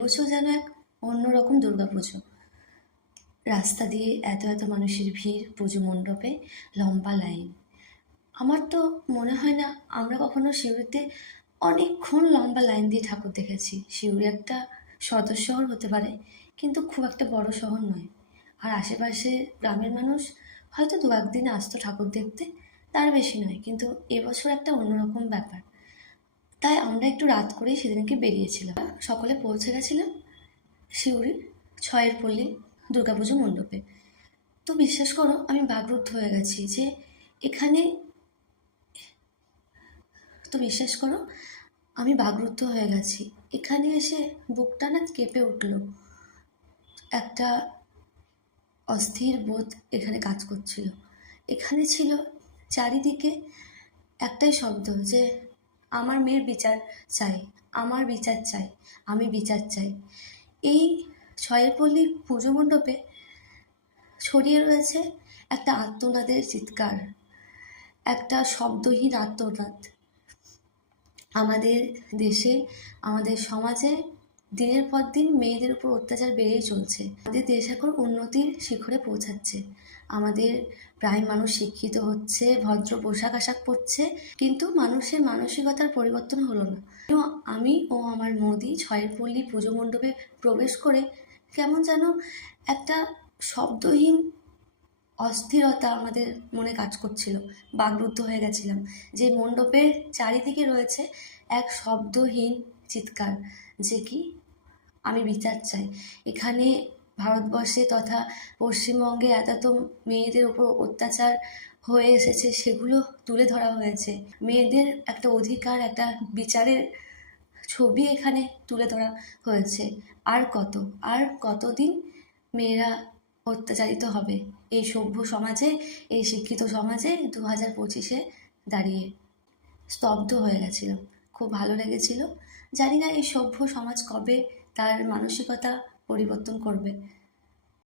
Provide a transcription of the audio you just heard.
পুজো যেন এক অন্যরকম দুর্গাপুজো। রাস্তা দিয়ে এত এত মানুষের ভিড়, পুজো মণ্ডপে লম্বা লাইন। আমার তো মনে হয় না আমরা কখনো সিউড়িতে অনেকক্ষণ লম্বা লাইন দিয়ে ঠাকুর দেখেছি। সিউড়ি একটা সদর শহর হতে পারে, কিন্তু খুব একটা বড় শহর নয়। আর আশেপাশে গ্রামের মানুষ হয়তো দু একদিন আসতো ঠাকুর দেখতে, তার বেশি নয়। কিন্তু এবছর একটা অন্যরকম ব্যাপার, তাই আমরা একটু রাত করেই সেদিনকে বেরিয়েছিলাম। সকলে পৌঁছে গেছিলাম সিউড়ির ছয়ের পল্লী দুর্গাপুজো মণ্ডপে। তো বিশ্বাস করো, আমি বাকরুদ্ধ হয়ে গেছি যে এখানে তো বিশ্বাস করো আমি বাকরুদ্ধ হয়ে গেছি। এখানে এসে বুকটা না কেঁপে উঠল। একটা অস্থির বোধ এখানে কাজ করছিল। এখানে ছিল চারিদিকে একটাই শব্দ যে আমার মেয়ের বিচার চাই, আমার বিচার চাই, আমি বিচার চাই। এই ছয়ের পল্লীর পুজো মণ্ডপে ছড়িয়ে রয়েছে একটা আর্তনাদের চিৎকার, একটা শব্দহীন আর্তনাদ। আমাদের দেশে, আমাদের সমাজে দিনের পর দিন মেয়েদের উপর অত্যাচার বেড়েই চলছে। আমাদের দেশ এখন উন্নতির শিখরে পৌঁছাচ্ছে। আমাদের প্রায় মানুষ শিক্ষিত হচ্ছে, ভদ্র পোশাক আশাক পরছে, কিন্তু মানুষের মানসিকতার পরিবর্তন হলো না। আমি ও আমার মোদি ছয়ের পল্লী পুজো মণ্ডপে প্রবেশ করে কেমন যেন একটা শব্দহীন অস্থিরতা আমাদের মনে কাজ করছিল। বাকরুদ্ধ হয়ে গেছিলাম যে মণ্ডপের চারিদিকে রয়েছে এক শব্দহীন চিৎকার, যে কি আমি বিচার চাই। এখানে ভারতবর্ষে তথা পশ্চিমবঙ্গে এত এত মেয়েদের উপর অত্যাচার হয়ে এসেছে, সেগুলো তুলে ধরা হয়েছে। মেয়েদের একটা অধিকার, একটা বিচারের ছবি এখানে তুলে ধরা হয়েছে। আর কতদিন মেয়েরা অত্যাচারিত হবে এই সভ্য সমাজে, এই শিক্ষিত সমাজে 2025-এ দাঁড়িয়ে? স্তব্ধ হয়ে গেছিলাম। খুব ভালো লেগেছিল। জানি না এই সভ্য সমাজ কবে তার মানসিকতা পরিবর্তন করবে।